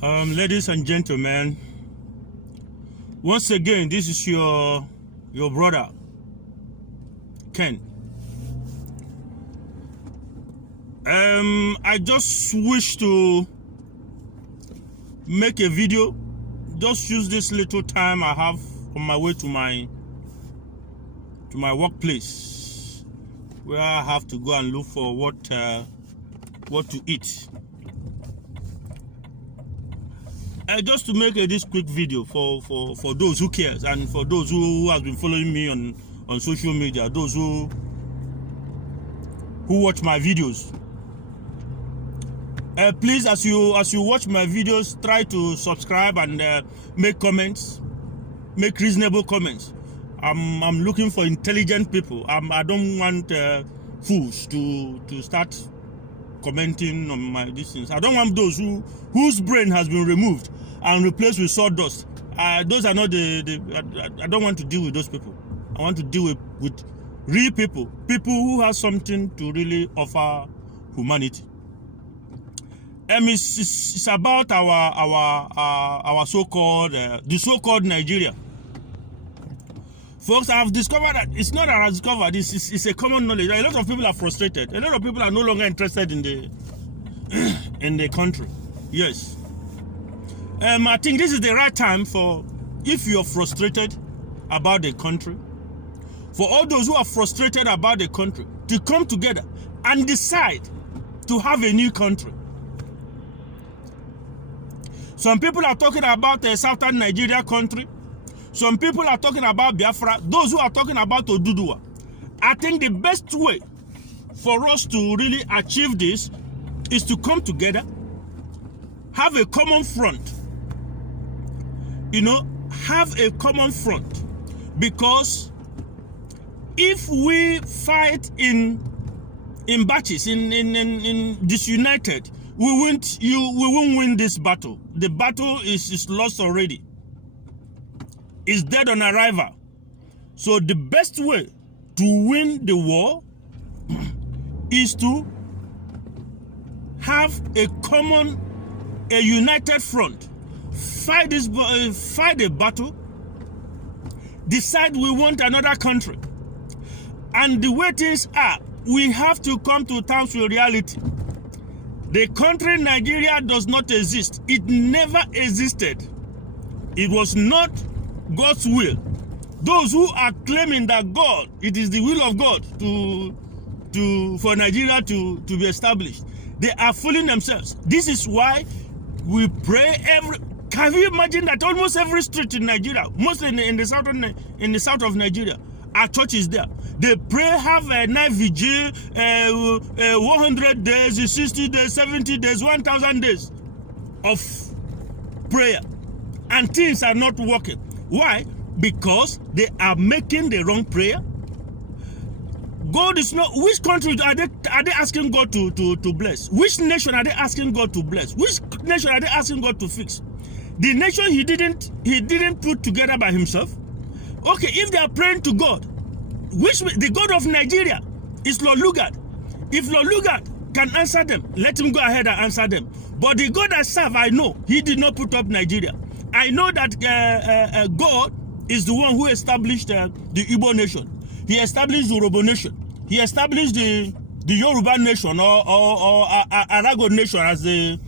Ladies and gentlemen, once again, this is your brother, Ken. I just wish to make a video, just use this little time I have on my way to my workplace, where I have to go and look for what to eat. Just to make this quick video for those who cares, and for those who has been following me on social media, those who watch my videos. Please, as you watch my videos, try to subscribe and make comments, make reasonable comments. I'm looking for intelligent people. I don't want fools to start commenting on my distance. I don't want those whose brain has been removed and replaced with sawdust. Those are not I don't want to deal with those people. I want to deal with real people who have something to really offer humanity. It's about our so-called the so-called Nigeria. Folks, I have discovered that it's not that I have discovered, it's a common knowledge. A lot of people are frustrated. A lot of people are no longer interested in the country. Yes. I think this is the right time for, if you're frustrated about the country, for all those who are frustrated about the country, to come together and decide to have a new country. Some people are talking about a southern Nigeria country. Some people are talking about Biafra. Those who are talking about Oduduwa. I think the best way for us to really achieve this is to come together, have a common front. You know, have a common front. Because if we fight in batches, in disunited, we won't win this battle. The battle is lost already. It's dead on arrival. So the best way to win the war is to have a united front. Fight a battle. Decide we want another country. And the way things are, we have to come to terms with reality. The country Nigeria does not exist. It never existed. It was not God's will. Those who are claiming that it is the will of God for Nigeria to be established, they are fooling themselves. This is why we pray can you imagine that almost every street in Nigeria, mostly in the south of Nigeria, our church is there. They pray, have a night vigil, 100 days, 60 days, 70 days, 1,000 days of prayer. And things are not working. Why? Because they are making the wrong prayer. God is not. Which country are they asking God to bless? Which nation are they asking God to bless? Which nation are they asking God to fix? The nation he didn't put together by himself. Okay, if they are praying to God, the God of Nigeria is Lord Lugard. If Lord Lugard can answer them, let him go ahead and answer them. But the God I serve, I know he did not put up Nigeria. I know that God is the one who established the Igbo nation. He established the Yoruba nation. He established the Yoruba nation or Arago nation, as they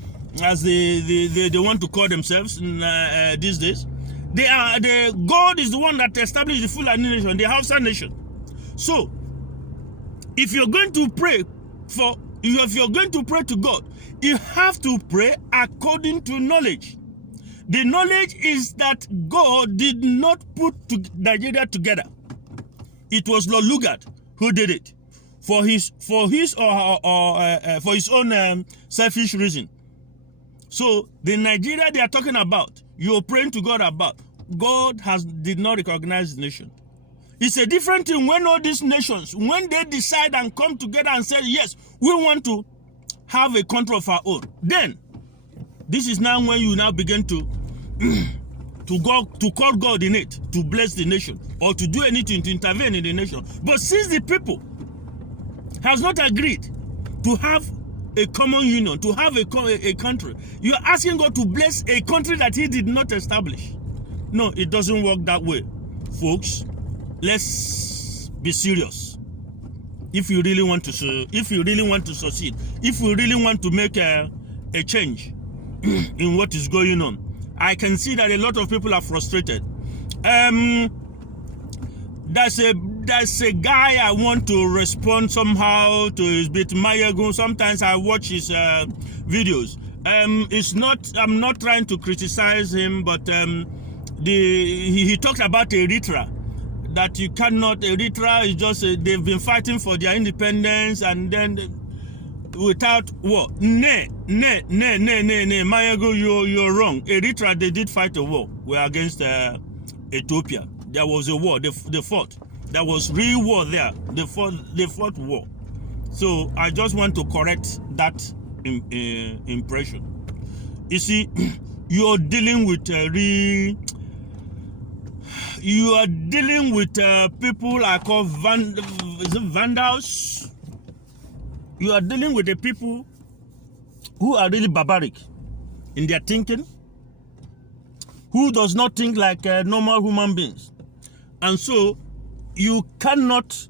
want to call themselves these days. God is the one that established the Fulani nation, the Hausa nation. So, if you're going to pray to God, you have to pray according to knowledge. The knowledge is that God did not put Nigeria together. It was Lord Lugard who did it for his own selfish reason. So the Nigeria they are talking about, you're praying to God about, God did not recognize the nation. It's a different thing when all these nations, when they decide and come together and say, yes, we want to have a country of our own. Then, this is now when you now begin to call God in it, to bless the nation, or to do anything to intervene in the nation. But since the people has not agreed to have a common union, to have a country. You are asking God to bless a country that he did not establish. No, it doesn't work that way, folks. Let's be serious. If you really want to succeed, if you really want to make a change in what is going on, I can see that a lot of people are frustrated. There's a guy I want to respond somehow to his bit, Mayegun. Sometimes I watch his videos. I'm not trying to criticize him, but he talked about Eritrea. That you cannot, Eritrea is just, they've been fighting for their independence and then without war. Nay, Mayegun, you're wrong. Eritrea, they did fight a war. We're against Ethiopia. There was a war, they fought. There was real war there. They fought war. So I just want to correct that impression. You see, you're dealing with people I call vandals. You are dealing with the people who are really barbaric in their thinking, who does not think like normal human beings. And so you cannot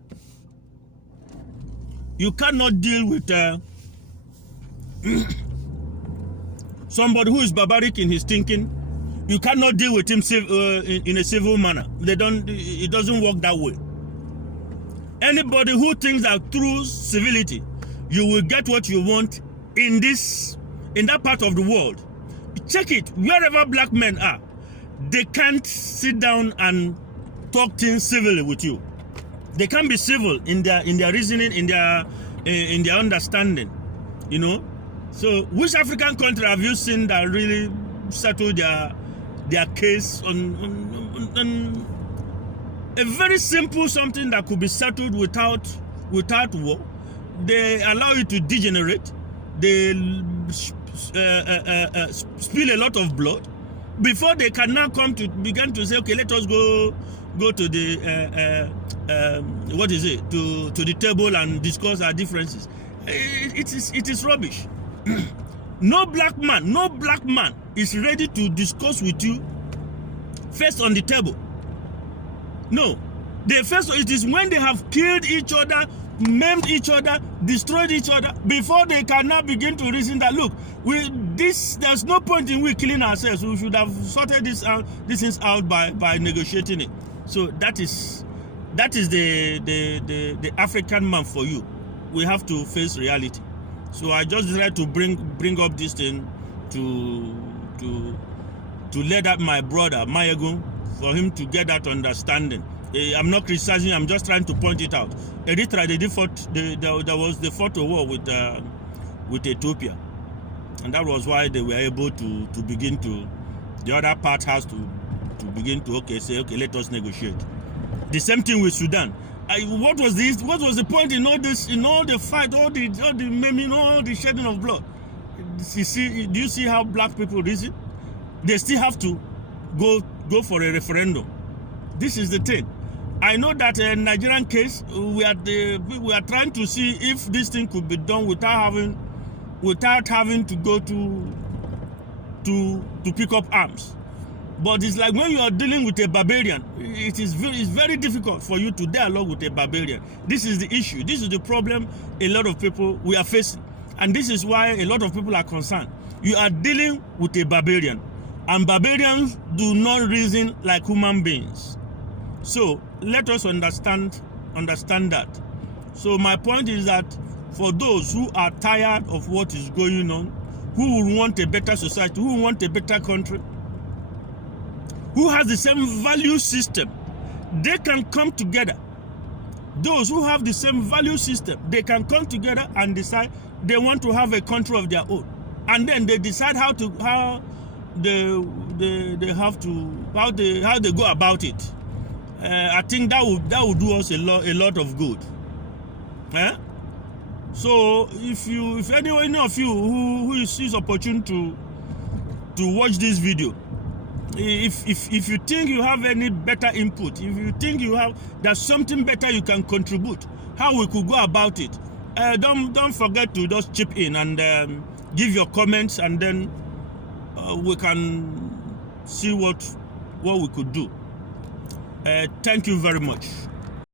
deal with somebody who is barbaric in his thinking. You cannot deal with him in a civil manner. It doesn't work that way. Anybody who thinks that through civility you will get what you want in that part of the world, check it. Wherever black men are, they can't sit down and talk things civilly with you. They can't be civil in their reasoning, in their understanding, you know. So which African country have you seen that really settled their case on a very simple something that could be settled without war? They allow it to degenerate. They spill a lot of blood before they can now come to begin to say, okay, let us go to the to the table and discuss our differences. It is rubbish. No black man is ready to discuss with you first on the table. No, it is when they have killed each other, maimed each other, destroyed each other, before they can now begin to reason that, look, there's no point in we killing ourselves. We should have sorted these things out by negotiating it. So that is the African man for you. We have to face reality. So I just decided to bring up this thing to let out my brother Mayegun, for him to get that understanding. I'm not criticizing, I'm just trying to point it out. Eritrea, they fought a war with Ethiopia, and that was why they were able to begin to. The other part has to begin to say, okay, let us negotiate. The same thing with Sudan. What was the point in all this, in all the fight, all the maiming, all the shedding of blood? Do you see how black people reason? They still have to go for a referendum. This is the thing. I know that in Nigerian case, we are trying to see if this thing could be done without having to go to pick up arms. But it's like when you are dealing with a barbarian, it's very difficult for you to dialogue with a barbarian. This is the issue. This is the problem a lot of people we are facing. And this is why a lot of people are concerned. You are dealing with a barbarian, and barbarians do not reason like human beings. So let us understand that. So my point is that for those who are tired of what is going on, who will want a better society, who want a better country, who has the same value system, they can come together. Those who have the same value system, they can come together and decide they want to have a country of their own, and then they decide how they go about it. I think that would do us a lot of good. So if any of you who sees opportunity to watch this video, if you think you have any better input, if you think there's something better you can contribute, how we could go about it, don't forget to just chip in and give your comments, and then we can see what we could do. Thank you very much.